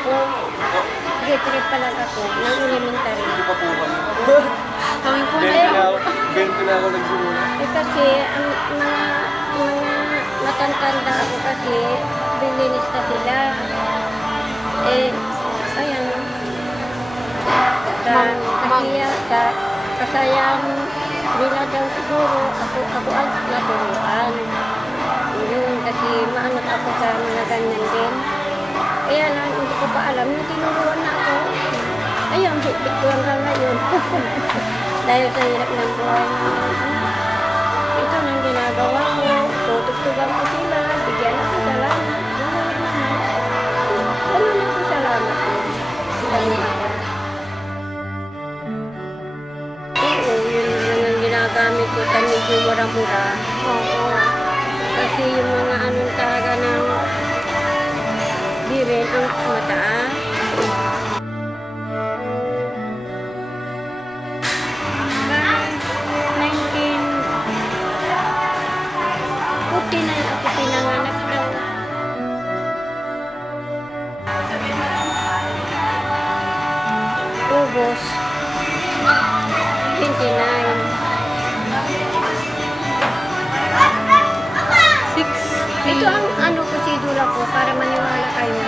ako, grade 3 pa lang ako, ng elementary. Hindi pa po kami. Kami po 20 na ako nagsimula. kasi, ang mga matantanda ako kasi, bilinista sila. Ayan. Kasayang nila daw siguro, ako ang naturuan. Yun, kasi maanot ako sa mga ganyan din. Kaya lang, hindi ko pa alam, yung tinuruan na ako. Ayun, higpit ko hanggang ngayon. Dahil sa hirap ng buhay na ito nang ginagawa ko. Tutugtugan ko sila, bigyan ako salamat. Ganun ako salamat ko. Ganun ako. Oo, yun ang ginagamit ko sa medyo mura-mura. Oo. Kasi yung mga anong talaga ng birin ang mataas. August 29. 6. Ito ang prosedura ko para maniwala kayo.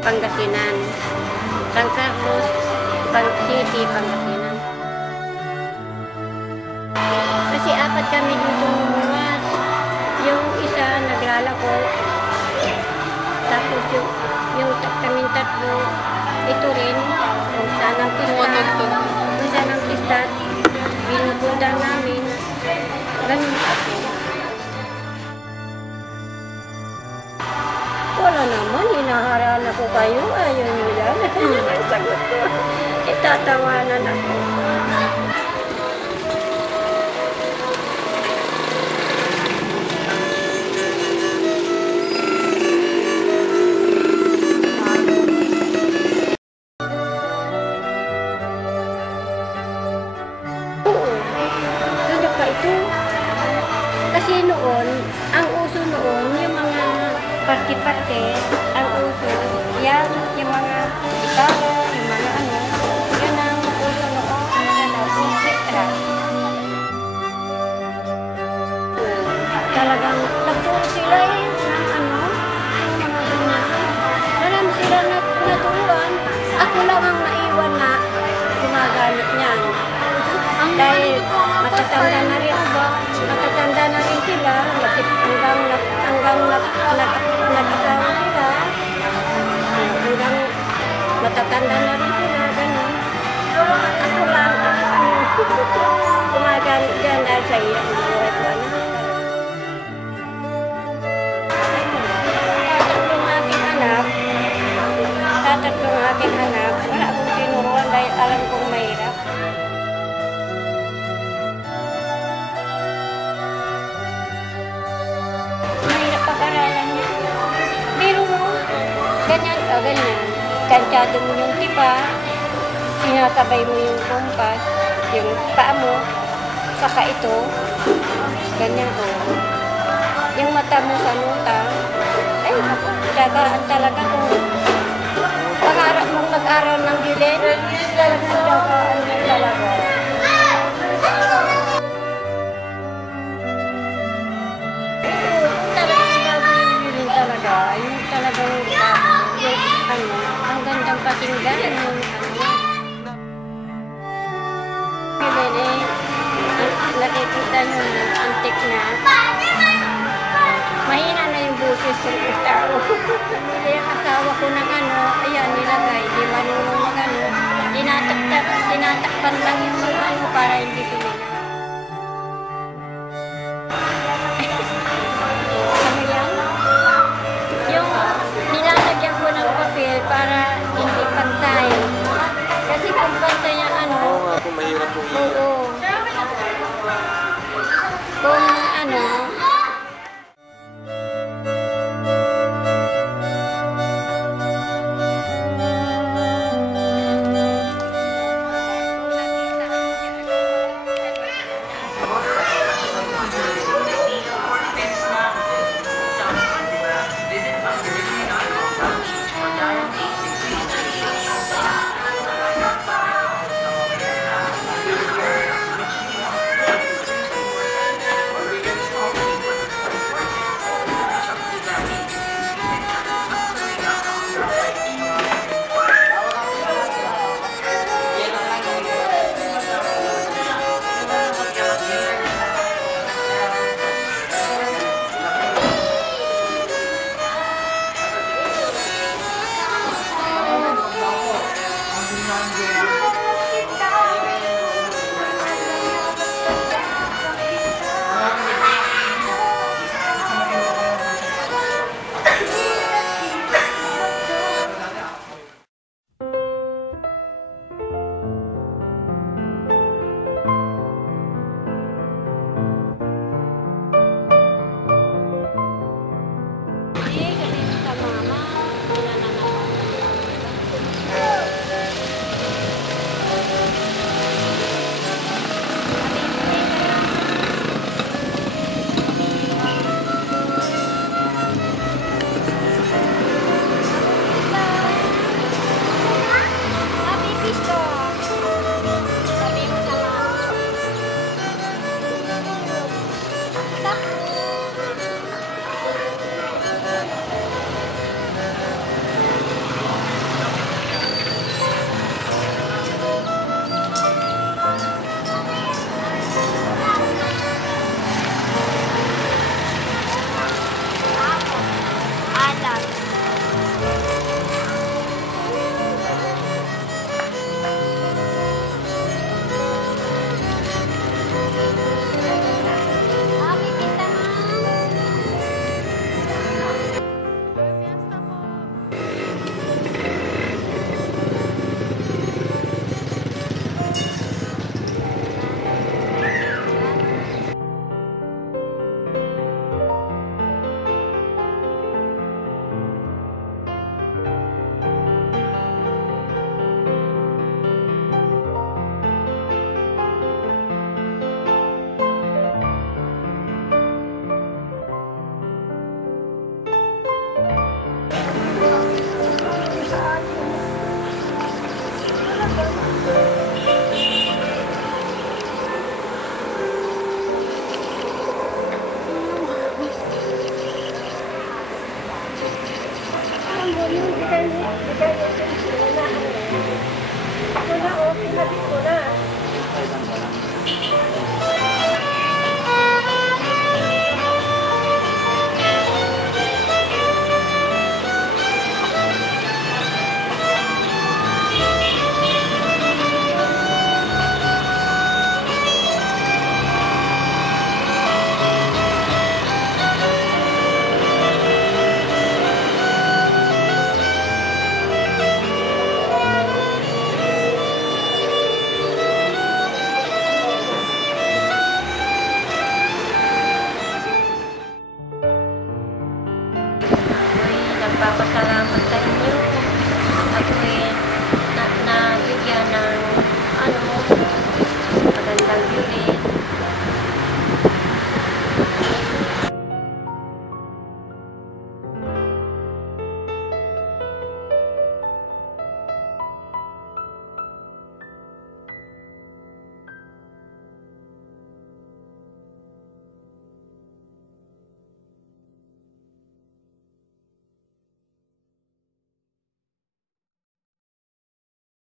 Pangasinan. San Carlos, City, Pangasinan. Kasi 4 kami dito lumuwas. Yung isa naglalako. Tapos yung kaming tatlo, ito rin, kung saan ang pista, binupunta namin, ganun ako. Wala naman, hinaharaan ako kayo, ayaw nyo yan. Yan ang sagot ko. Itatawanan ako. Kasi noon, ang uso noon, yung mga parte-parte, ang uso, yan, yung mga gitara, yung mga yan ang uso noon, yung extra. Talagang nagturo sila ng yung mga ganyan. Marami sila naturuan, ako lang ang naiwan na gumagamit niyan. Dahil matatanda na rin sila, hanggang nag-asawa sila, hanggang matatanda na rin sila, ganun. Ako lang gumagamit dyan dahil sa hirap ng buhay ko. Tatlong aking anak, wala akong tinuruan dahil alam kong mahirap. Ganyan. Kansyado mo yung tipa, sinasabay mo yung kompas, yung paa mo, saka ito, ganyan o. Yung mata mo sa nota, ay, tsagaan talaga kung pangarap mong mag-aral ng bilin, talagang tsagaan mo talaga. Yung talagang ang gandang pakinggan yung bilin nakikita nyo na antik na mahina na yung busis ng tao. Kaya yung asawa ko ng ayan nilagay, di marunong tinatakpan lang yung mga para hindi pinila. Para hindi pantay. Kasi kung pantay ang Oo nga po, mahirap po. Oo. Kung Alam mo, yung bigay yung sila na ano. Ito na, oh, pinabit ko na.